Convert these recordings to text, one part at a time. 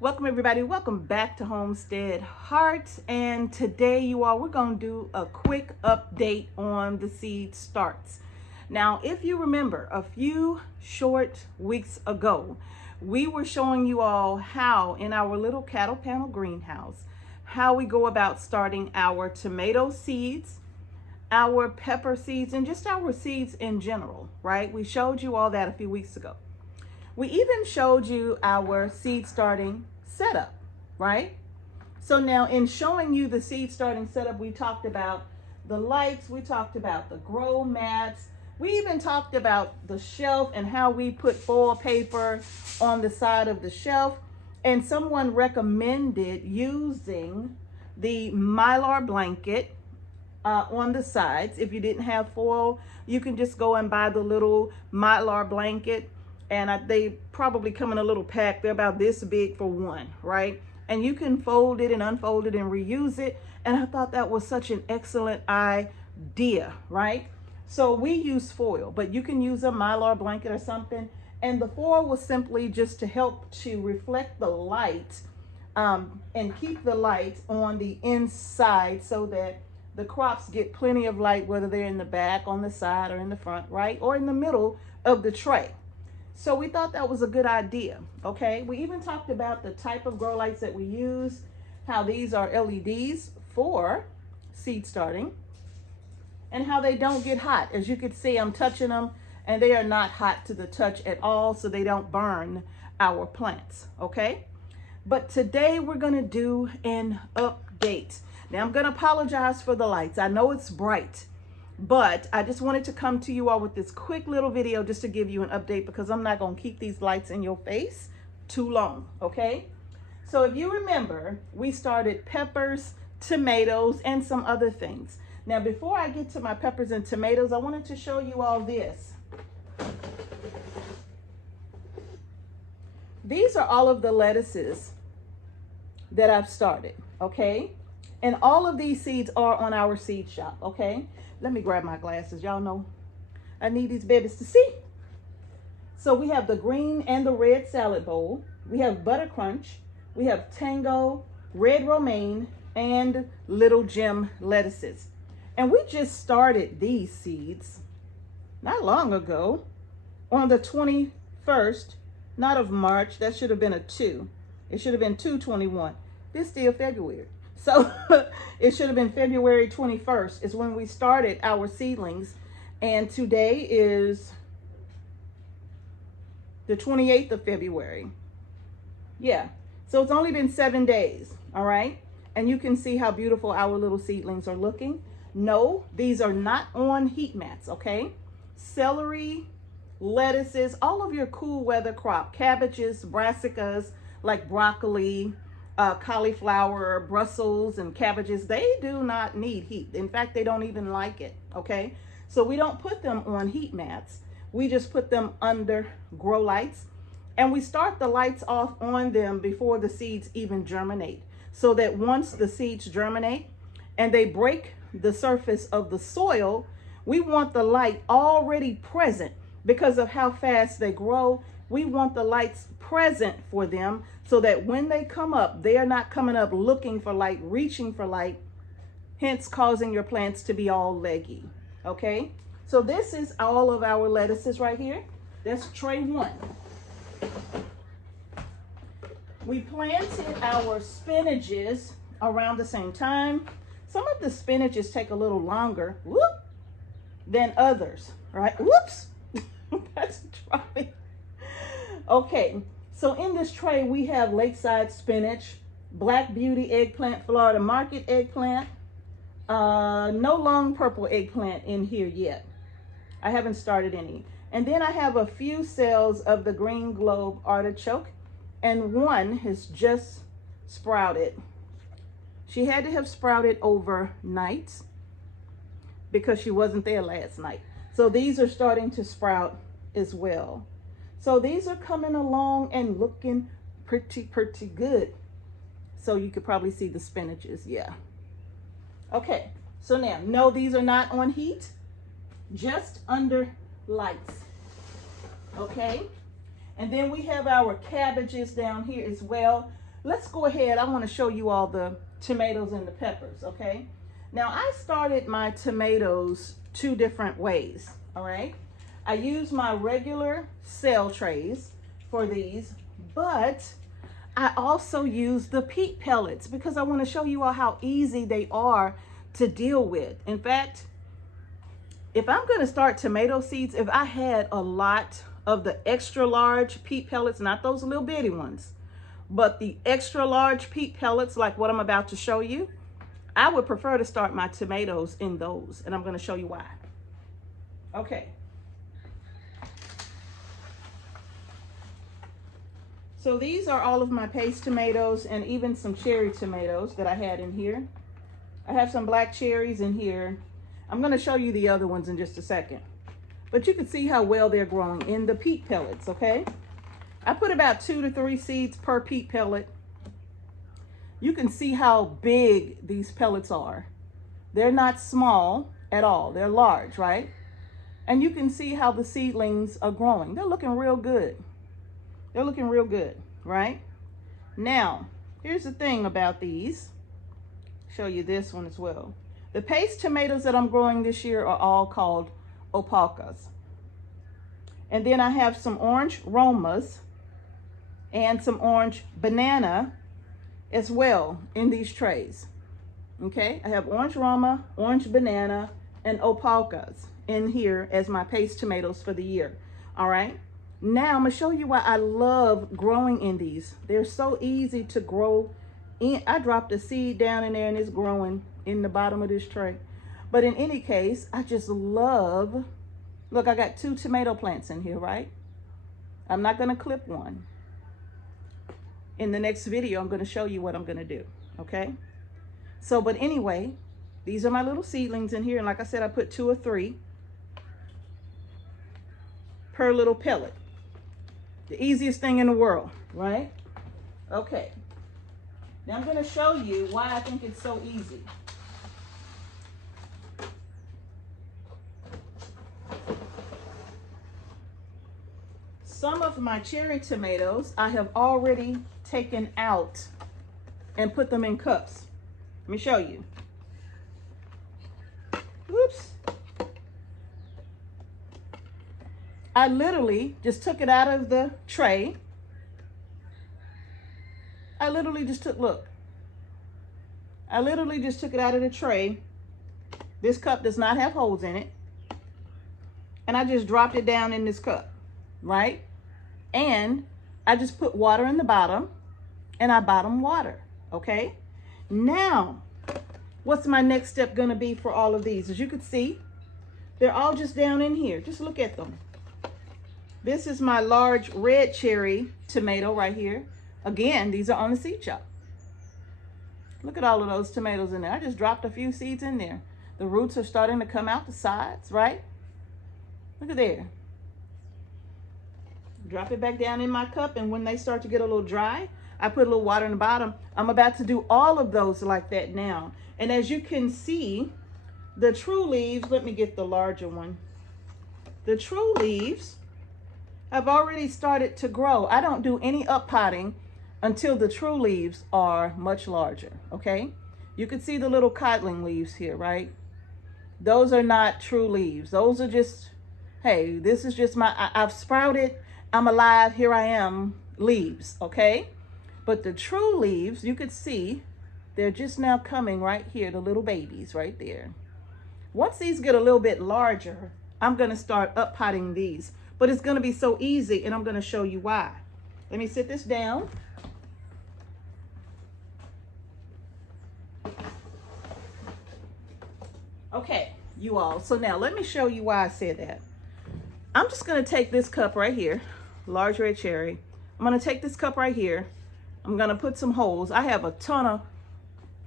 Welcome everybody, welcome back to Homestead Hearts, and today we're going to do a quick update on the seed starts. Now if you remember, a few short weeks ago we were showing you all how in our little cattle panel greenhouse how we go about starting our tomato seeds, our pepper seeds, and just our seeds in general, right? We showed you all that a few weeks ago. We even showed you our seed starting setup, right? So now in showing you the seed starting setup, we talked about the lights, we talked about the grow mats, we even talked about the shelf and how we put foil paper on the side of the shelf. And someone recommended using the Mylar blanket on the sides. If you didn't have foil, you can just go and buy the little Mylar blanket, and they probably come in a little pack. They're about this big for one, right? And you can fold it and unfold it and reuse it. And I thought that was such an excellent idea, right? So we use foil, but you can use a Mylar blanket or something. And the foil was simply just to help to reflect the light and keep the light on the inside so that the crops get plenty of light, whether they're in the back, on the side, or in the front, right? Or in the middle of the tray. So we thought that was a good idea, okay? We even talked about the type of grow lights that we use, how these are LEDs for seed starting, and how they don't get hot. As you can see, I'm touching them, and they are not hot to the touch at all, so they don't burn our plants, okay? But today we're gonna do an update. Now I'm gonna apologize for the lights. I know it's bright, but I just wanted to come to you all with this quick little video just to give you an update, because I'm not going to keep these lights in your face too long, okay? So if you remember, we started peppers, tomatoes, and some other things. Now before I get to my peppers and tomatoes, I wanted to show you all this. These are all of the lettuces that I've started, okay? And all of these seeds are on our seed shop, okay? Let me grab my glasses. Y'all know I need these babies to see. So we have the green and the red salad bowl. We have butter crunch. We have tango, red romaine, and little gem lettuces. And we just started these seeds not long ago on the 21st, not of March. That should have been a 2. It should have been 2/21. This still February. So it should have been February 21st is when we started our seedlings. And today is the 28th of February. Yeah. So it's only been 7 days. All right. And you can see how beautiful our little seedlings are looking. No, these are not on heat mats. Okay. Celery, lettuces, all of your cool weather crop, cabbages, brassicas, like broccoli, cauliflower, Brussels, and cabbages, they do not need heat. In fact, they don't even like it, okay? So we don't put them on heat mats. We just put them under grow lights, and we start the lights off on them before the seeds even germinate, so that once the seeds germinate and they break the surface of the soil, we want the light already present. Because of how fast they grow, we want the lights present for them so that when they come up, they are not coming up looking for light, reaching for light, hence causing your plants to be all leggy, okay? So this is all of our lettuces right here. That's tray 1. We planted our spinaches around the same time. Some of the spinaches take a little longer, than others, right? Whoops. That's a trolley. Okay, so in this tray we have Lakeside spinach, Black Beauty eggplant, Florida Market eggplant, no long purple eggplant in here yet. I haven't started any. And then I have a few cells of the Green Globe artichoke, and one has just sprouted. She had to have sprouted overnight because she wasn't there last night. So these are starting to sprout as well. So these are coming along and looking pretty good. So you could probably see the spinaches, yeah. Okay, so now, no, these are not on heat, just under lights, okay? And then we have our cabbages down here as well. let's go ahead. I want to show you all the tomatoes and the peppers, okay? Now, I started my tomatoes 2 different ways, all right? I use my regular cell trays for these, but I also use the peat pellets because I want to show you all how easy they are to deal with. In fact, if I'm going to start tomato seeds, if I had a lot of the extra large peat pellets, not those little bitty ones, but the extra large peat pellets like what I'm about to show you, I would prefer to start my tomatoes in those, and I'm going to show you why. Okay. So these are all of my paste tomatoes and even some cherry tomatoes that I had in here. I have some black cherries in here. I'm going to show you the other ones in just a second. But you can see how well they're growing in the peat pellets, okay? I put about 2 to 3 seeds per peat pellet. You can see how big these pellets are. They're not small at all. They're large, right? And you can see how the seedlings are growing. They're looking real good. They're looking real good, right? Now, here's the thing about these. Show you this one as well. The paste tomatoes that I'm growing this year are all called opalkas. And then I have some orange Romas and some orange banana as well in these trays. Okay, I have orange Roma, orange banana, and opalkas in here as my paste tomatoes for the year. All right. Now I'm gonna show you why I love growing in these. They're so easy to grow in. I dropped a seed down in there and it's growing in the bottom of this tray. But in any case, I just love, look, I got 2 tomato plants in here, right? I'm not gonna clip one. In the next video, I'm gonna show you what I'm gonna do, okay? So, but anyway, these are my little seedlings in here. And like I said, I put 2 or 3 per little pellet. The easiest thing in the world, right? Okay. Now I'm going to show you why I think it's so easy. Some of my cherry tomatoes I have already taken out and put them in cups. Let me show you. Oops. I literally just took it out of the tray. I literally just took, look. I literally just took it out of the tray. This cup does not have holes in it. And I just dropped it down in this cup, right? And I just put water in the bottom and I bottom water, okay? Now, what's my next step gonna be for all of these? As you can see, they're all just down in here. Just look at them. This is my large red cherry tomato right here. Again, these are on the seed shop. Look at all of those tomatoes in there. I just dropped a few seeds in there. The roots are starting to come out the sides, right? Look at there. Drop it back down in my cup, and when they start to get a little dry, I put a little water in the bottom. I'm about to do all of those like that now. And as you can see, the true leaves, let me get the larger one. The true leaves have already started to grow. I don't do any up potting until the true leaves are much larger, okay? You can see the little codling leaves here, right? Those are not true leaves. Those are just, hey, this is just I've sprouted, I'm alive, here I am, leaves, okay? But the true leaves, you could see, they're just now coming right here, the little babies right there. Once these get a little bit larger, I'm gonna start up potting these. But it's gonna be so easy, and I'm gonna show you why. Let me sit this down. Okay, you all, so now let me show you why I said that. I'm just gonna take this cup right here, large red cherry. I'm gonna take this cup right here. I'm gonna put some holes. I have a ton of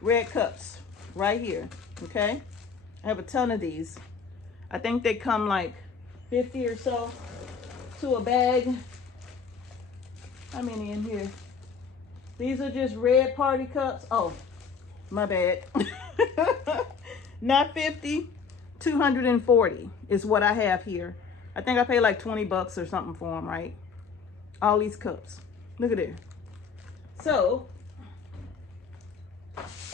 red cups right here, okay? I have a ton of these. I think they come like 50 or so to a bag. How many in here? These are just red party cups. Oh, my bad. Not 50, 240 is what I have here. I think I paid like 20 bucks or something for them, right? All these cups. Look at it. So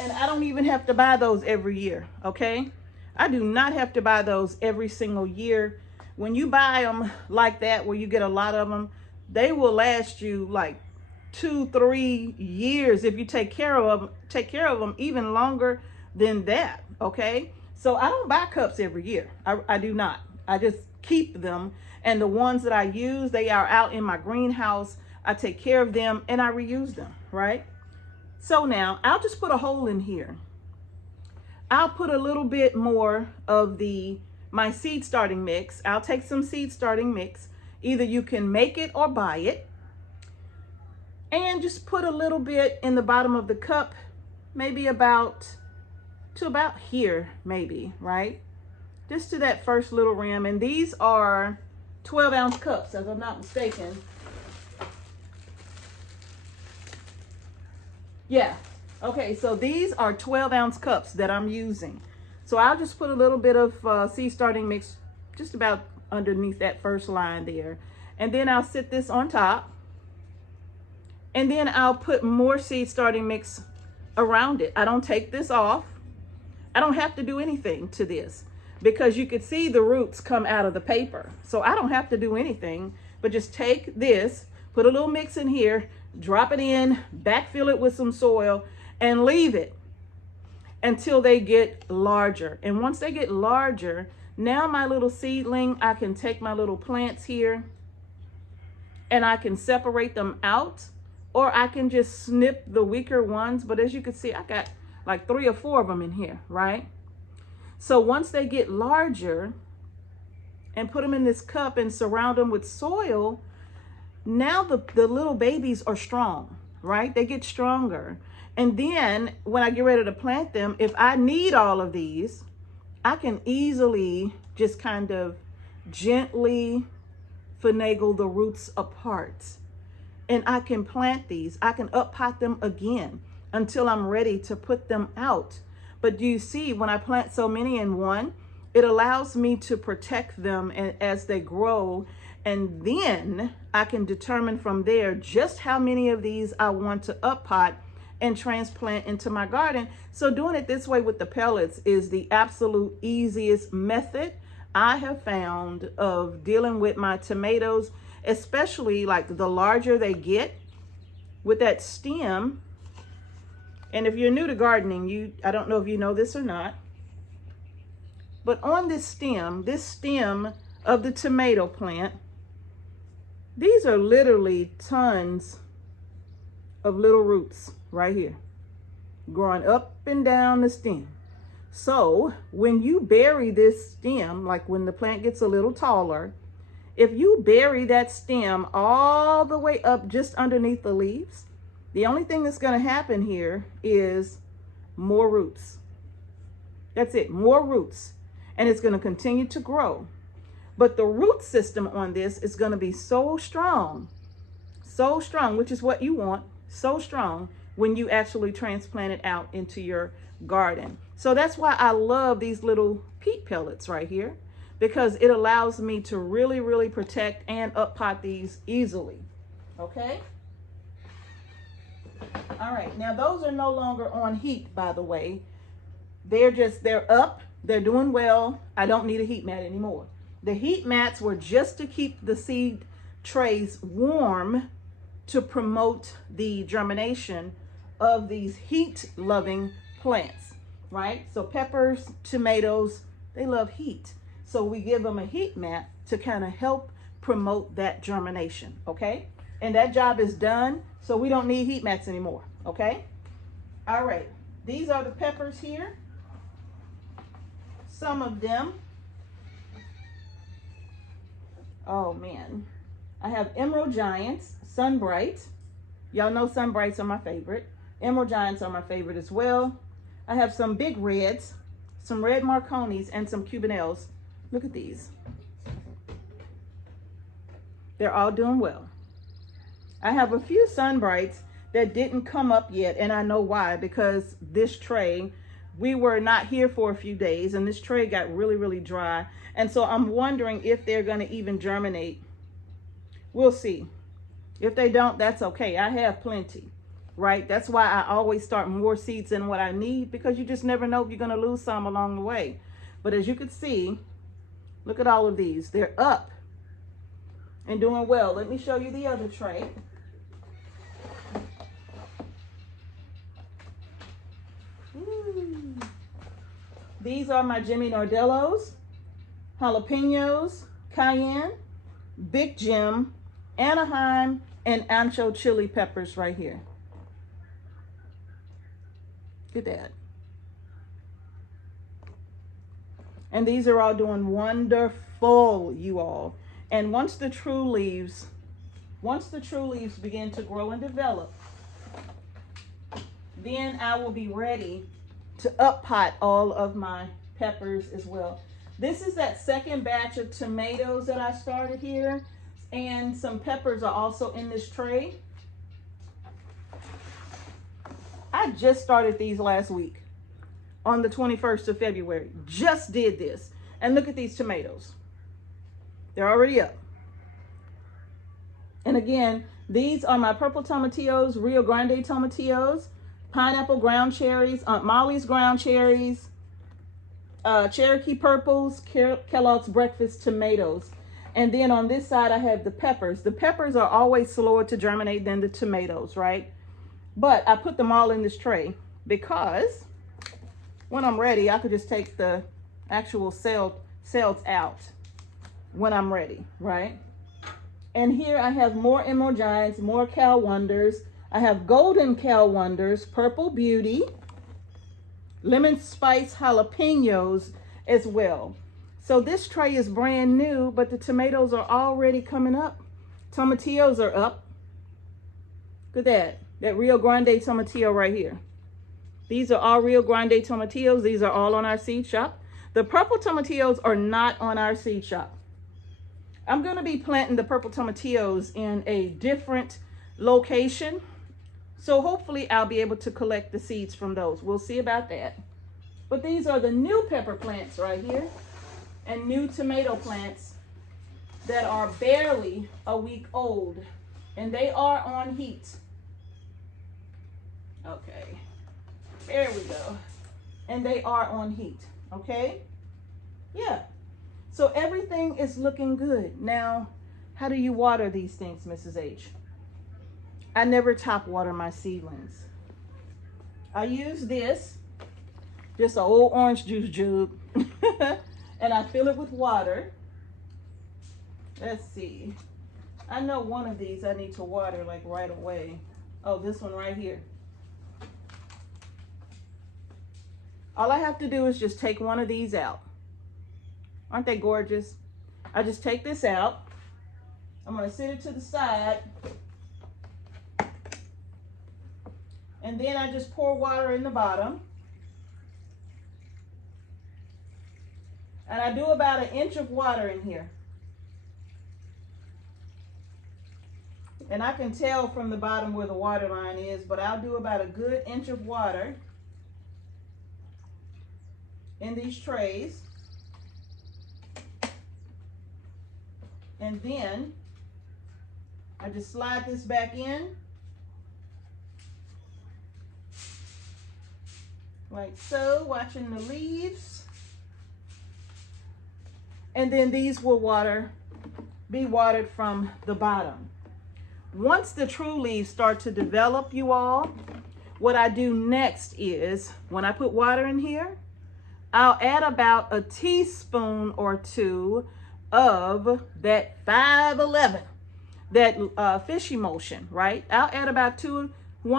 And I don't even have to buy those every year, okay? I do not have to buy those every single year. When you buy them like that, where you get a lot of them, they will last you like 2-3 years if you take care of them even longer than that, okay? So I don't buy cups every year. I do not. I just keep them, and the ones that I use, they are out in my greenhouse. I take care of them and I reuse them, right? So now I'll just put a hole in here. I'll put a little bit more of my seed starting mix. I'll take some seed starting mix. Either you can make it or buy it. And just put a little bit in the bottom of the cup, maybe about here, maybe, right? Just to that first little rim. And these are 12-ounce cups, if I'm not mistaken. Yeah. Okay, so these are 12-ounce cups that I'm using. So I'll just put a little bit of seed starting mix just about underneath that first line there. And then I'll sit this on top. And then I'll put more seed starting mix around it. I don't take this off. I don't have to do anything to this because you could see the roots come out of the paper. So I don't have to do anything, but just take this, put a little mix in here, drop it in, backfill it with some soil, and leave it until they get larger. And once they get larger, now my little seedling, I can take my little plants here and I can separate them out, or I can just snip the weaker ones. But as you can see, I got like 3 or 4 of them in here, right? So once they get larger and put them in this cup and surround them with soil, now the little babies are strong, right? They get stronger. And then when I get ready to plant them, if I need all of these, I can easily just kind of gently finagle the roots apart. And I can plant these. I can up pot them again until I'm ready to put them out. But do you see, when I plant so many in one, it allows me to protect them as they grow. And then I can determine from there just how many of these I want to up pot and transplant into my garden. So doing it this way with the pellets is the absolute easiest method I have found of dealing with my tomatoes, especially like the larger they get with that stem. And if you're new to gardening, I don't know if you know this or not, but on this stem of the tomato plant, these are literally tons of little roots right here, growing up and down the stem. So when you bury this stem, like when the plant gets a little taller, if you bury that stem all the way up just underneath the leaves, the only thing that's going to happen here is more roots. That's it, more roots. And it's going to continue to grow. But the root system on this is going to be so strong, which is what you want, so strong when you actually transplant it out into your garden. So that's why I love these little peat pellets right here, because it allows me to really, really protect and up pot these easily. Okay. All right. Now those are no longer on heat, by the way. They're up. They're doing well. I don't need a heat mat anymore. The heat mats were just to keep the seed trays warm to promote the germination of these heat-loving plants, right? So peppers, tomatoes, they love heat. So we give them a heat mat to kind of help promote that germination, okay? And that job is done, so we don't need heat mats anymore, okay? All right, these are the peppers here. Some of them. Oh man, I have Emerald Giants, Sunbright. Y'all know Sunbrights are my favorite. Emerald Giants are my favorite as well. I have some big reds, some red Marconis, and some Cubanelles. Look at these. They're all doing well. I have a few Sunbrights that didn't come up yet, and I know why, because this tray, we were not here for a few days, and this tray got really, really dry. And so I'm wondering if they're going to even germinate. We'll see. If they don't, that's okay. I have plenty. right? That's why I always start more seeds than what I need, because you just never know if you're going to lose some along the way. But as you can see, look at all of these. They're up and doing well. Let me show you the other tray. Ooh. These are my Jimmy Nordellos, jalapenos, cayenne, Big Jim, Anaheim, and ancho chili peppers right here. Look at that. And these are all doing wonderful, you all. And once the true leaves begin to grow and develop, then I will be ready to up pot all of my peppers as well. This is that second batch of tomatoes that I started here, and some peppers are also in this tray. I just started these last week on the 21st of February. Just did this. And look at these tomatoes. They're already up. And again, these are my purple tomatillos, Rio Grande tomatillos, pineapple ground cherries, Aunt Molly's ground cherries, Cherokee purples, Kellogg's breakfast tomatoes. And then on this side, I have the peppers. The peppers are always slower to germinate than the tomatoes, right? But I put them all in this tray because when I'm ready, I could just take the actual cells out when I'm ready, right? And here I have more Emerald Giants, more Cal Wonders. I have Golden Cal Wonders, Purple Beauty, Lemon Spice Jalapenos as well. So this tray is brand new, but the tomatoes are already coming up. Tomatillos are up. Look at that Rio Grande tomatillo right here. These are all Rio Grande tomatillos. These are all on our seed shop. The purple tomatillos are not on our seed shop. I'm going to be planting the purple tomatillos in a different location. So hopefully I'll be able to collect the seeds from those. We'll see about that. But these are the new pepper plants right here, and new tomato plants that are barely a week old, and they are on heat. Okay, there we go. And they are on heat, okay? Yeah, so everything is looking good. Now, how do you water these things, Mrs. H? I never top water my seedlings. I use this, just an old orange juice jug, and I fill it with water. Let's see. I know one of these I need to water like right away. Oh, this one right here. All I have to do is just take one of these out. Aren't they gorgeous? I just take this out. I'm going to sit it to the side. And then I just pour water in the bottom. And I do about 1 inch of water in here. And I can tell from the bottom where the water line is, but I'll do about a good 1 inch of water in these trays. And then I just slide this back in like so, watching the leaves. And then these will be watered from the bottom. Once the true leaves start to develop, you all, what I do next is when I put water in here, I'll add about a teaspoon or two of that 511, that fish emulsion, right? I'll add about 1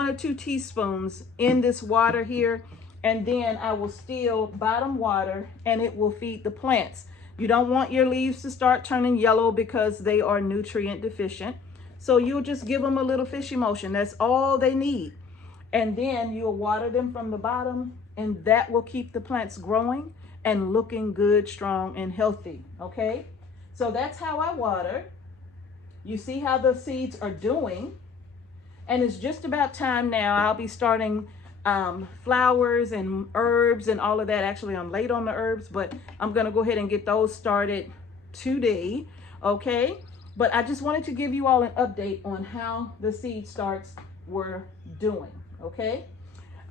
or 2 teaspoons in this water here, and then I will still bottom water, and it will feed the plants. You don't want your leaves to start turning yellow because they are nutrient deficient. So you'll just give them a little fish emulsion. That's all they need. And then you'll water them from the bottom, and that will keep the plants growing and looking good, strong, and healthy, okay? So that's how I water. You see how the seeds are doing. And it's just about time now. I'll be starting flowers and herbs and all of that. Actually, I'm late on the herbs, but I'm going to go ahead and get those started today, okay? But I just wanted to give you all an update on how the seed starts were doing. Okay.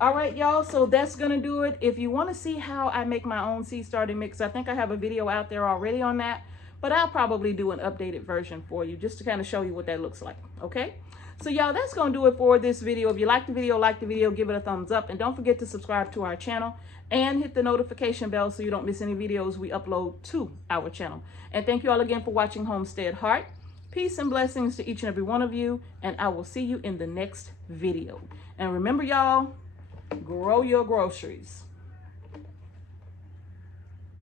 All right, y'all. So that's going to do it. If you want to see how I make my own seed starting mix, I think I have a video out there already on that, but I'll probably do an updated version for you just to kind of show you what that looks like. Okay. So y'all, that's going to do it for this video. If you like the video, give it a thumbs up, and don't forget to subscribe to our channel and hit the notification bell so you don't miss any videos we upload to our channel. And thank you all again for watching Homestead Heart. Peace and blessings to each and every one of you, and I will see you in the next video. And remember, y'all, grow your groceries.